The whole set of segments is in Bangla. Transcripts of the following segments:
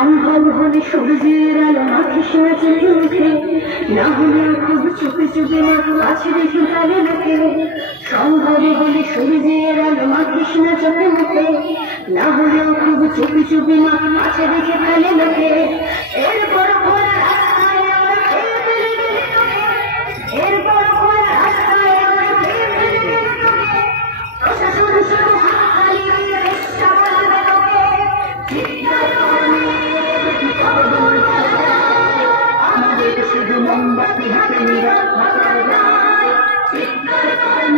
সম্ভব হলে সূর্যের আলো মাখিস না চোখে মুখে, না হলেও খুব চুপে চুপে মাথা আছে দেখে ফেলে লোকে। সম্ভব হলে সূর্যের আলো মাখিস না চোখে মুখে, না হলেও খুব চুপে চুপে মাথা আছে দেখে ফেলে লোকে। এরপর খোলা রাস্তায় আমার খেয়ে ফেলে গেলে তোকে, এরপর খোলা রাস্তায় আমার খেয়ে ফেলে গেলে তোকে। প্রশাসন শুধু হাত তালি দিয়ে চেষ্টা বলবে তোকে, চিৎকার করে কবর ফেলা যায়, আমাদের শুধু মোমবাতি হাতে নিরাপত্তা যায়। চিৎকার করে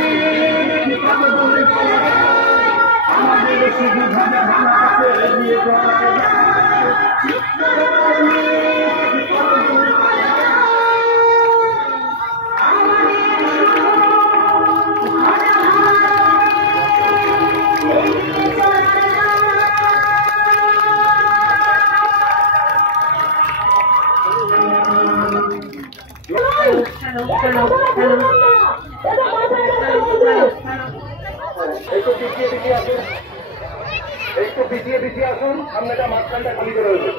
কবর ফেলা যায়, আমাদের শুধু ভাঙা ভাঙা হাতে এগিয়ে যাওয়া যায়। চিৎকার করে কবর ফেলা যায়, আমাদের শুধু ভাঙা ভাঙা এগিয়ে চলা একটু পিছিয়ে আসুন, সামনেটা মাঝখানটা খালি করে রয়েছে।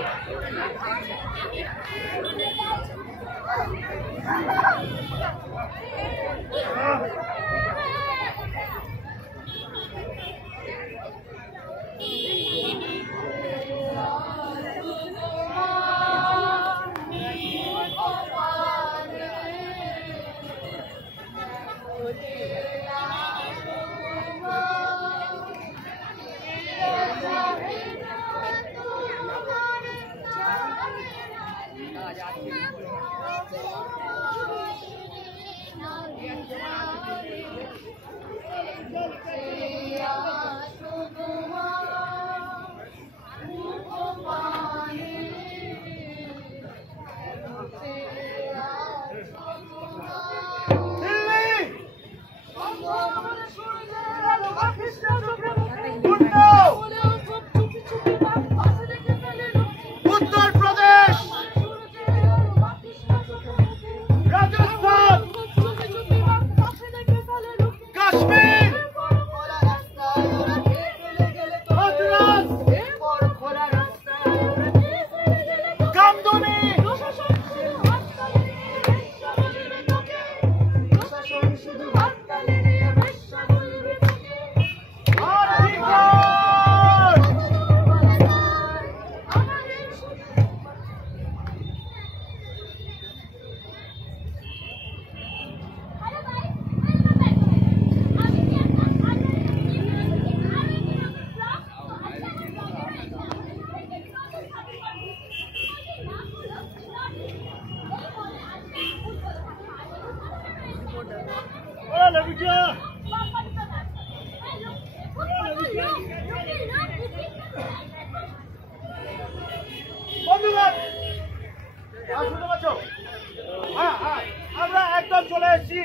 আমরা একদম চলে এসেছি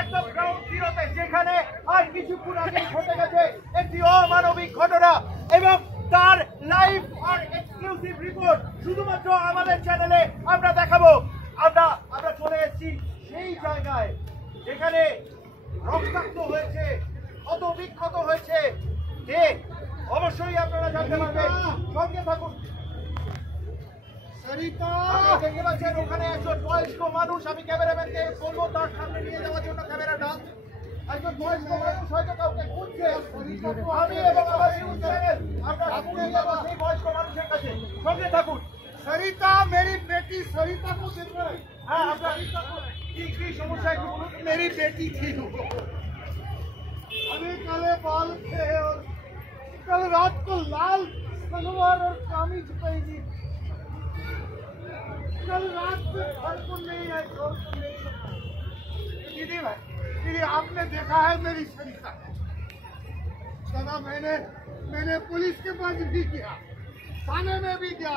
একদম গ্রাউন্ড জিরোতে, যেখানে আর কিছুক্ষণ আগে ঘটে গেছে একটি অমানবিক ঘটনা এবং তার লাইভ আর এক্সক্লুসিভ রিপোর্ট শুধুমাত্র আমাদের চ্যানেলে আমরা দেখাবো। আমরা চলে এসেছি সেই জায়গায় যেখানে রক্তাক্ত হয়েছে, ক্ষত বিক্ষত হয়েছে, যে অবশ্যই আপনারা জানতে পারবেন। সঙ্গে থাকুন। দেখতে পাচ্ছেন ওখানে একজন বয়স্ক মানুষ, আমি ক্যামেরাম্যানকে বলবো তার সামনে নিয়ে যাওয়ার জন্য ক্যামেরাটা। একজন বয়স্ক মানুষ হয়তো কাউকে খুঁজছে, আমি এবং আমার নিউজ চ্যানেল আমরা নিয়ে যাবো সেই বয়স্ক মানুষের কাছে। সঙ্গে থাকুন। সরিতা मेरी बेटी सरिता को देख रहे हैं। हाँ, আপনার কি সমস্যা একটু বলুন। मेरी बेटी थी, अभी काले बाल थे और कल रात को लाल सलवार और कमीज पहनी। कल रात में घर को नहीं आए, घर को नहीं। दीदी भाई, दीदी आपने देखा है मेरी सरिता? दादा मैंने पुलिस के पास भी किया, थाने में भी गया।